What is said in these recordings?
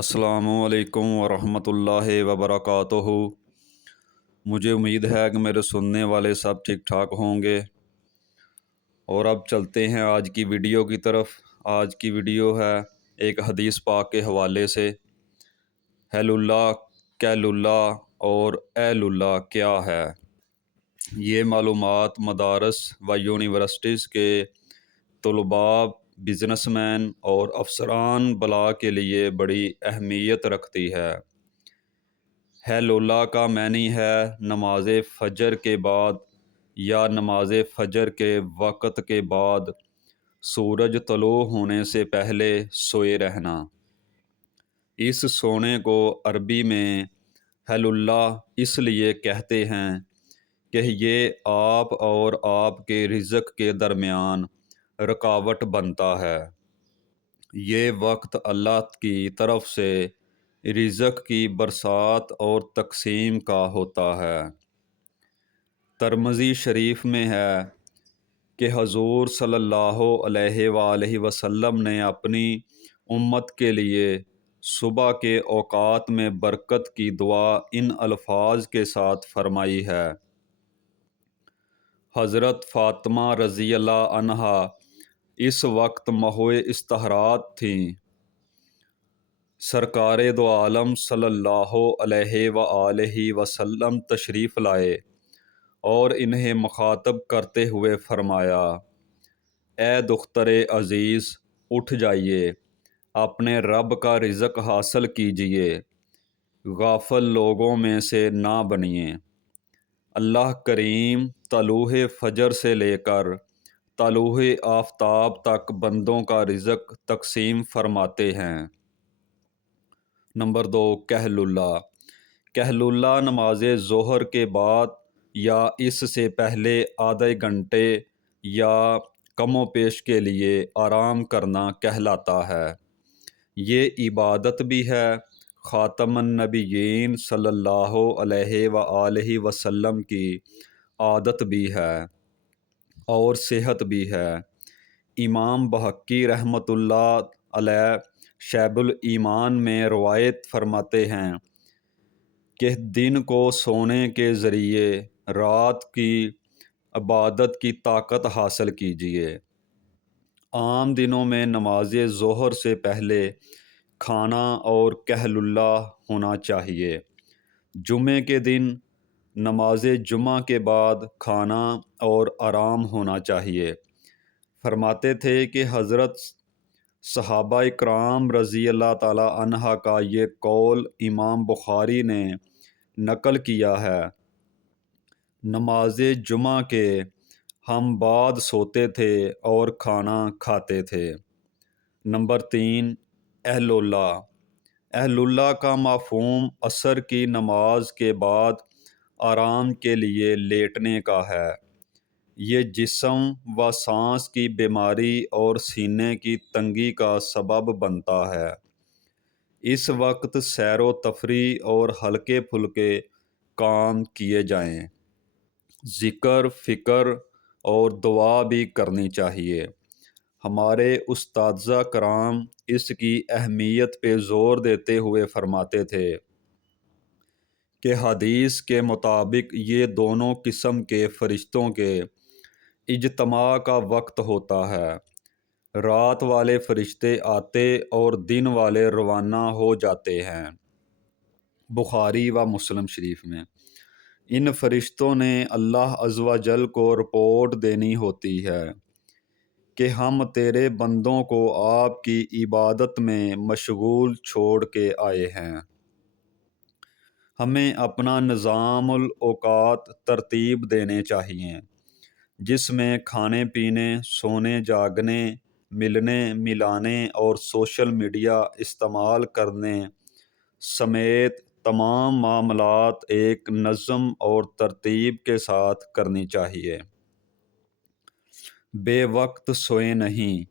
السلام علیکم ورحمۃ اللہ وبرکاتہ۔ مجھے امید ہے کہ میرے سننے والے سب ٹھیک ٹھاک ہوں گے، اور اب چلتے ہیں آج کی ویڈیو کی طرف۔ آج کی ویڈیو ہے ایک حدیث پاک کے حوالے سے۔ ہیل اللہ، کیل اللہ اور ایل اللہ کیا ہے؟ یہ معلومات مدارس و یونیورسٹیز کے طلباء، بزنس مین اور افسران بلا کے لیے بڑی اہمیت رکھتی ہے۔ ہیل اللہ کا معنی ہے نماز فجر کے بعد یا نماز فجر کے وقت کے بعد سورج طلوع ہونے سے پہلے سوئے رہنا۔ اس سونے کو عربی میں ہیل اللہ اس لیے کہتے ہیں کہ یہ آپ اور آپ کے رزق کے درمیان رکاوٹ بنتا ہے۔ یہ وقت اللہ کی طرف سے رزق کی برسات اور تقسیم کا ہوتا ہے۔ ترمذی شریف میں ہے کہ حضور صلی اللہ علیہ وآلہ وسلم نے اپنی امت کے لیے صبح کے اوقات میں برکت کی دعا ان الفاظ کے ساتھ فرمائی ہے۔ حضرت فاطمہ رضی اللہ عنہا اس وقت محو استحارات تھیں۔ سرکار دو عالم صلی اللہ علیہ وآلہ وسلم تشریف لائے اور انہیں مخاطب کرتے ہوئے فرمایا، اے دختر عزیز، اٹھ جائیے، اپنے رب کا رزق حاصل کیجیے، غافل لوگوں میں سے نہ بنیے۔ اللہ کریم طلوع فجر سے لے کر طلوع آفتاب تک بندوں کا رزق تقسیم فرماتے ہیں۔ نمبر 2، کہل اللہ۔ کہل اللہ نماز ظہر کے بعد یا اس سے پہلے آدھے گھنٹے یا کم و بیش کے لیے آرام کرنا کہلاتا ہے۔ یہ عبادت بھی ہے، خاتم النبیین صلی اللہ علیہ وآلہ وسلم کی عادت بھی ہے اور صحت بھی ہے۔ امام بہقی رحمۃ اللہ علیہ شعب الایمان میں روایت فرماتے ہیں کہ دن کو سونے کے ذریعے رات کی عبادت کی طاقت حاصل کیجیے۔ عام دنوں میں نماز ظہر سے پہلے کھانا اور کہل اللہ ہونا چاہیے۔ جمعے کے دن نماز جمعہ کے بعد کھانا اور آرام ہونا چاہیے۔ فرماتے تھے کہ حضرت صحابہ اکرام رضی اللہ تعالی عنہ کا یہ قول امام بخاری نے نقل کیا ہے، نماز جمعہ کے ہم بعد سوتے تھے اور کھانا کھاتے تھے۔ نمبر 3، اہل اللہ۔ اہل اللہ کا مفہوم عصر کی نماز کے بعد آرام کے لیے لیٹنے کا ہے۔ یہ جسم و سانس کی بیماری اور سینے کی تنگی کا سبب بنتا ہے۔ اس وقت سیر و تفریح اور ہلکے پھلکے کام کیے جائیں۔ ذکر، فکر اور دعا بھی کرنی چاہیے۔ ہمارے اساتذہ کرام اس کی اہمیت پہ زور دیتے ہوئے فرماتے تھے کہ حدیث کے مطابق یہ دونوں قسم کے فرشتوں کے اجتماع کا وقت ہوتا ہے۔ رات والے فرشتے آتے اور دن والے روانہ ہو جاتے ہیں۔ بخاری و مسلم شریف میں ان فرشتوں نے اللہ عز و جل کو رپورٹ دینی ہوتی ہے کہ ہم تیرے بندوں کو آپ کی عبادت میں مشغول چھوڑ کے آئے ہیں۔ ہمیں اپنا نظام الاوقات ترتیب دینے چاہیے، جس میں کھانے پینے، سونے جاگنے، ملنے ملانے اور سوشل میڈیا استعمال کرنے سمیت تمام معاملات ایک نظم اور ترتیب کے ساتھ کرنی چاہیے۔ بے وقت سوئیں نہیں،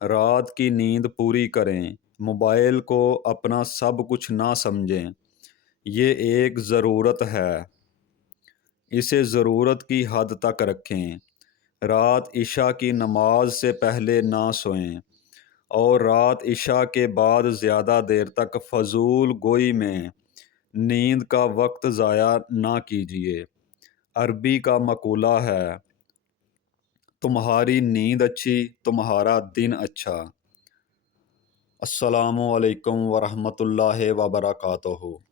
رات کی نیند پوری کریں، موبائل کو اپنا سب کچھ نہ سمجھیں۔ یہ ایک ضرورت ہے، اسے ضرورت کی حد تک رکھیں۔ رات عشاء کی نماز سے پہلے نہ سوئیں اور رات عشاء کے بعد زیادہ دیر تک فضول گوئی میں نیند کا وقت ضائع نہ کیجیے۔ عربی کا مقولہ ہے، تمہاری نیند اچھی، تمہارا دن اچھا۔ السلام علیکم ورحمۃ اللہ وبرکاتہ۔